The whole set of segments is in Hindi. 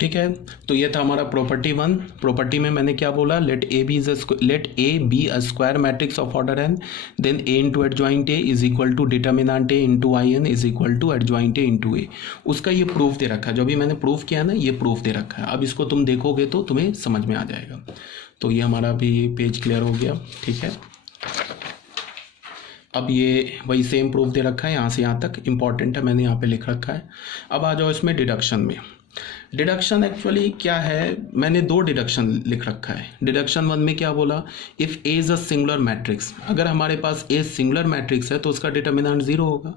ठीक है, तो ये था हमारा प्रॉपर्टी 1। प्रॉपर्टी में मैंने क्या बोला, let A be a square matrix of order n, then a into adjoint a is equal to determinant a into I n is equal to adjoint a into A. उसका ये प्रूफ दे रखा है, जो भी मैंने प्रूफ किया ना, ये प्रूफ दे रखा है। अब इसको तुम देखोगे तो तुम्हें समझ में आ जाएगा। तो ये हमारा भी पेज क्लियर हो गया। ठीक है, अब ये वही सेम प्रूफ दे रखा है, यहाँ से यहाँ तक इंपॉर्टेंट है, मैंने यहाँ पे लिख रखा है। अब आ जाओ इसमें डिडक्शन में। डिडक्शन एक्चुअली क्या है, मैंने 2 डिडक्शन लिख रखा है। डिडक्शन 1 में क्या बोला, if A is a singular matrix, अगर हमारे पास ए सिंगुलर मैट्रिक्स है तो उसका डिटर्मिनेंट 0 होगा।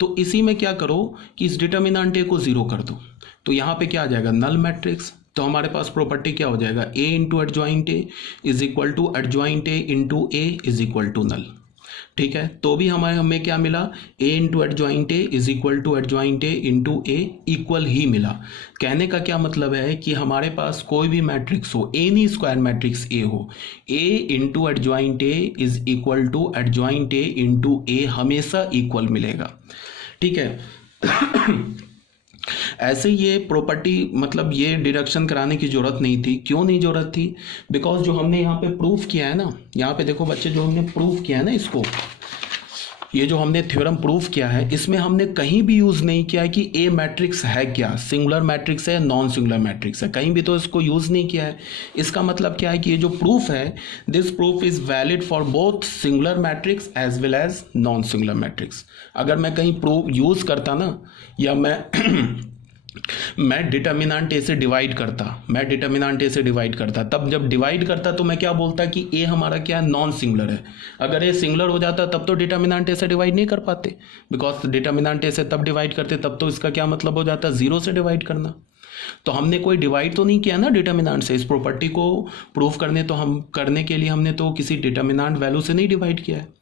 तो इसी में क्या करो कि इस डिटर्मिनेंट ए को 0 कर दो, तो यहाँ पे क्या आ जाएगा, नल मैट्रिक्स। तो हमारे पास प्रॉपर्टी क्या हो जाएगा, A into adjoint A is equal to adjoint A into A is equal to null. ठीक है, तो भी हमें क्या मिला, a into adjoint A is equal to adjoint A into A equal ही मिला। कहने का क्या मतलब है कि हमारे पास कोई भी मैट्रिक्स हो, एनी स्क्वायर मैट्रिक्स ए हो, a into adjoint A is equal to adjoint A into A हमेशा इक्वल मिलेगा। ठीक है ऐसे ये प्रॉपर्टी, मतलब ये डिडक्शन कराने की जरूरत नहीं थी। क्यों नहीं जरूरत थी, बिकॉज जो हमने यहाँ पे प्रूफ किया है ना, यहाँ पे देखो बच्चे, जो हमने प्रूफ किया है ना इसको, ये जो हमने थ्योरम प्रूफ किया है, इसमें हमने कहीं भी यूज नहीं किया कि ए मैट्रिक्स है क्या, सिंगुलर मैट्रिक्स है, नॉन सिंगुलर मैट्रिक्स है, कहीं भी तो इसको यूज नहीं किया है। इसका मतलब क्या है कि ये जो प्रूफ है, this proof is valid for both singular matrix as well as non singular matrix. अगर मैं कहीं प्रूफ यूज करता ना, या मैं डिटर्मिनेंट ए से डिवाइड करता, तब जब डिवाइड करता तो मैं क्या बोलता कि ए हमारा क्या नॉन सिंगुलर है। अगर ए सिंगुलर हो जाता तब तो डिटर्मिनेंट ए से डिवाइड नहीं कर पाते, बिकॉज डिटर्मिनेंट ए से तब डिवाइड करते तब तो इसका क्या मतलब हो जाता, 0 से डिवाइड करना। तो हमने कोई डिवाइड तो नहीं किया ना डिटर्मिनेंट से। इस प्रॉपर्टी को प्रूफ करने के लिए हमने तो किसी डिटर्मिनेंट वैल्यू से नहीं डिवाइड किया है।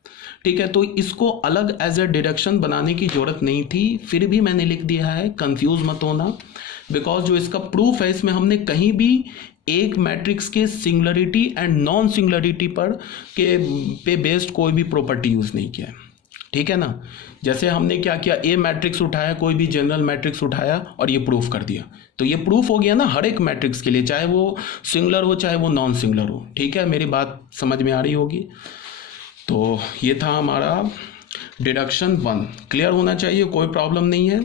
ठीक है, तो इसको अलग एज ए डिडक्शन बनाने की जरूरत नहीं थी, फिर भी मैंने लिख दिया है, कंफ्यूज मत होना। बिकॉज जो इसका प्रूफ है, इसमें हमने कहीं भी एक मैट्रिक्स के सिंगुलरिटी एंड नॉन सिंगुलरिटी पे बेस्ड कोई भी प्रॉपर्टी यूज नहीं किया है। ठीक है ना, जैसे हमने क्या किया, ए मैट्रिक्स उठाया, कोई भी जनरल मैट्रिक्स उठाया और ये प्रूफ कर दिया, तो ये प्रूफ हो गया ना हर एक मैट्रिक्स के लिए, चाहे वो सिंगुलर हो चाहे वो नॉन सिंगुलर हो। ठीक है, मेरी बात समझ में आ रही होगी। तो ये था हमारा डिडक्शन 1, क्लियर होना चाहिए, कोई प्रॉब्लम नहीं है।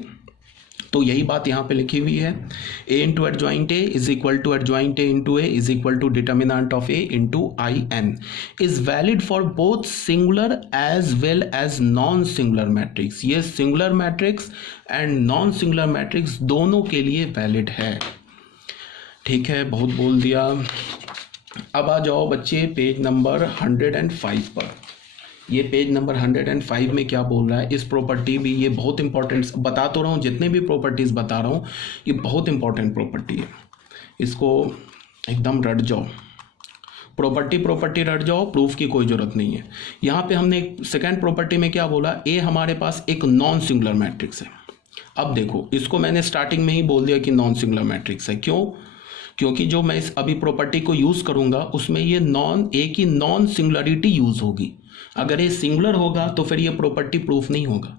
तो यही बात यहाँ पे लिखी हुई है, a into adjoint A is equal to adjoint A into A is equal to determinant of a into I n is valid for both singular as well as non singular matrix. ये singular matrix and non singular matrix दोनों के लिए वैलिड है। ठीक है, बहुत बोल दिया। अब आ जाओ बच्चे पेज नंबर 105 पर। ये पेज नंबर 105 में क्या बोल रहा है, इस प्रॉपर्टी भी, ये बहुत इंपॉर्टेंट, बता तो रहा हूँ, जितने भी प्रॉपर्टीज बता रहा हूँ ये बहुत इंपॉर्टेंट प्रॉपर्टी है, इसको एकदम रट जाओ। प्रॉपर्टी रट जाओ, प्रूफ की कोई जरूरत नहीं है। यहाँ पे हमने सेकेंड प्रॉपर्टी में क्या बोला, ए हमारे पास एक नॉन सिंगुलर मैट्रिक्स है। अब देखो, इसको मैंने स्टार्टिंग में ही बोल दिया कि नॉन सिंगुलर मैट्रिक्स है। क्यों, क्योंकि जो मैं इस अभी प्रॉपर्टी को यूज करूंगा उसमें ये ए की नॉन सिंगुलरिटी यूज होगी। अगर ये सिंगुलर होगा तो फिर ये प्रॉपर्टी प्रूफ नहीं होगा।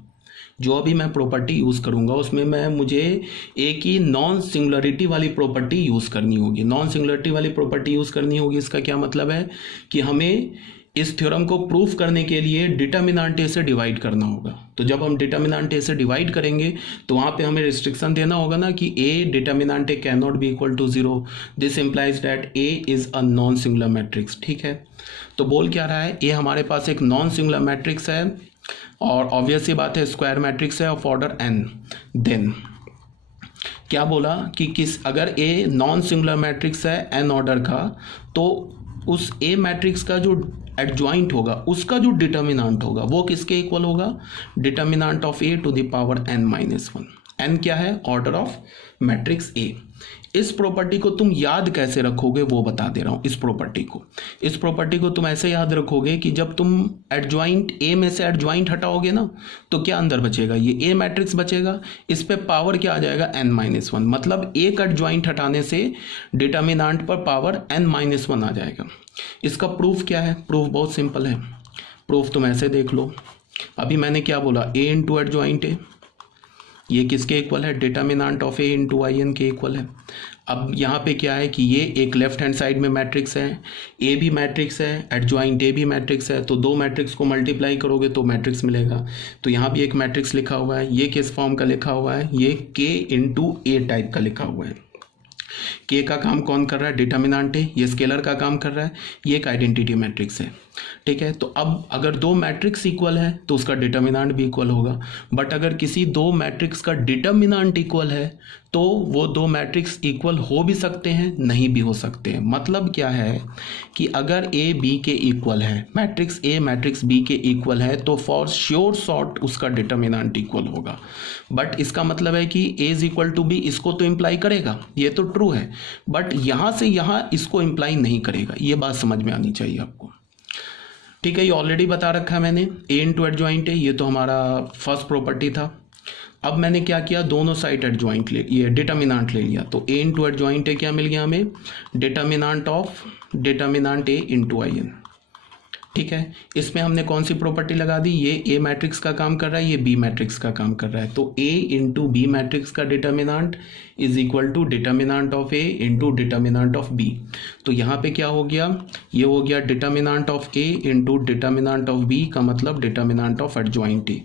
जो अभी मैं प्रॉपर्टी यूज करूंगा उसमें मुझे ए की नॉन सिंगुलरिटी वाली प्रॉपर्टी यूज करनी होगी। नॉन सिंगुलरिटी वाली प्रॉपर्टी यूज करनी होगी, इसका क्या मतलब है कि हमें इस थ्योरम को प्रूफ करने के लिए डिटर्मिनेंट ए से डिवाइड करना होगा। तो जब हम डिटर्मिनेंट ए से डिवाइड करेंगे तो वहाँ पे हमें रिस्ट्रिक्शन देना होगा ना कि A determinant A cannot be equal to 0, this implies that A is a non singular matrix. ठीक है, तो बोल क्या रहा है, ए हमारे पास एक नॉन सिंगुलर मैट्रिक्स है और ऑब्वियस सी बात है स्क्वायर मैट्रिक्स है ऑफ ऑर्डर n। देन क्या बोला कि अगर ए नॉन सिंगुलर मैट्रिक्स है n ऑर्डर का, तो उस ए मैट्रिक्स का जो एडजॉइंट होगा उसका जो डिटर्मिनेंट होगा वो किसके इक्वल होगा, determinant of A to the power n-1। n क्या है, ऑर्डर ऑफ मैट्रिक्स ए। इस प्रॉपर्टी को तुम याद कैसे रखोगे वो बता दे रहा हूं। इस प्रॉपर्टी को तुम ऐसे याद रखोगे कि जब तुम एडजॉइंट ए में से एडजॉइंट हटाओगे ना तो क्या अंदर बचेगा, ये ए मैट्रिक्स बचेगा, इस पे पावर क्या आ जाएगा n-1, मतलब एक एडजॉइंट हटाने से डिटर्मिनेंट पर पावर n-1 आ जाएगा। इसका प्रूफ क्या है, प्रूफ बहुत सिंपल है। प्रूफ तुम ऐसे देख लो, अभी मैंने क्या बोला, ए इंटू एडजॉइंट ए ये किसके इक्वल है, determinant of A into I N के इक्वल है। अब यहाँ पे क्या है कि ये एक लेफ्ट हैंड साइड में मैट्रिक्स है, ए भी मैट्रिक्स है, एडजॉइंट ए भी मैट्रिक्स है, तो दो मैट्रिक्स को मल्टीप्लाई करोगे तो मैट्रिक्स मिलेगा। तो यहाँ भी एक मैट्रिक्स लिखा हुआ है, ये किस फॉर्म का लिखा हुआ है, ये के इंटू ए टाइप का लिखा हुआ है। के का काम कौन कर रहा है, डिटर्मिनेंट है, ये स्केलर का काम कर रहा है, ये एक आइडेंटिटी मैट्रिक्स है, ठीक है। तो अब अगर दो मैट्रिक्स इक्वल है तो उसका डिटर्मिनेंट भी इक्वल होगा, बट अगर किसी दो मैट्रिक्स का डिटर्मिनेंट इक्वल है तो वो दो मैट्रिक्स इक्वल हो भी सकते हैं, नहीं भी हो सकते हैं। मतलब क्या है कि अगर ए बी के इक्वल है, मैट्रिक्स ए मैट्रिक्स बी के इक्वल है, तो फॉर श्योर शॉर्ट उसका डिटर्मिनेंट इक्वल होगा। बट इसका मतलब है कि ए इज इक्वल टू बी, इसको तो इम्प्लाई करेगा, ये तो ट्रू है, बट यहाँ से यहाँ इसको इम्प्लाई नहीं करेगा। ये बात समझ में आनी चाहिए आपको, ठीक है। ये ऑलरेडी बता रखा है मैंने, ए इंटू एडजॉइंट है, ये तो हमारा फर्स्ट प्रॉपर्टी था। अब मैंने क्या किया, दोनों साइड एडजॉइंट ले, ये डिटर्मिनेंट ले लिया, तो ए इंटू एडजॉइंट ए क्या मिल गया हमें, determinant of determinant A into I N, ठीक है। इसमें हमने कौन सी प्रॉपर्टी लगा दी, ये ए मैट्रिक्स का काम कर रहा है, ये बी मैट्रिक्स का काम कर रहा है, तो ए इंटू बी मैट्रिक्स का determinant is equal to determinant of A into determinant of B. तो यहाँ पे क्या हो गया, ये हो गया determinant of A into determinant of B, का मतलब डिटर्मिनेंट ऑफ एडजॉइंट ए।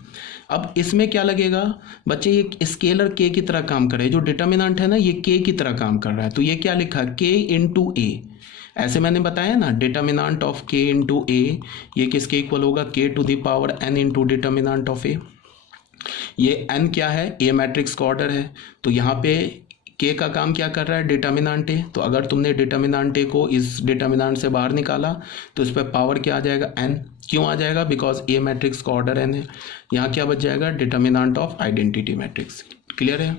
अब इसमें क्या लगेगा बच्चे, ये स्केलर के की तरह काम करे, जो डिटर्मिनेंट है ना ये के की तरह काम कर रहा है, तो ये क्या लिखा, के इंटू ए, ऐसे मैंने बताया ना, determinant of k into A, ये किसके इक्वल होगा, k to the power n into determinant of A. ये एन क्या है, ए मैट्रिक्स का ऑर्डर है, तो यहाँ पे के का काम क्या कर रहा है, डिटर्मिनेंट ए। तो अगर तुमने डिटर्मिनेंट ए को इस डिटर्मिनेंट से बाहर निकाला तो इस पर पावर क्या आ जाएगा, एन। क्यों आ जाएगा, बिकॉज ए मैट्रिक्स का ऑर्डर एन है। यहाँ क्या बच जाएगा, determinant of identity matrix. Clear है।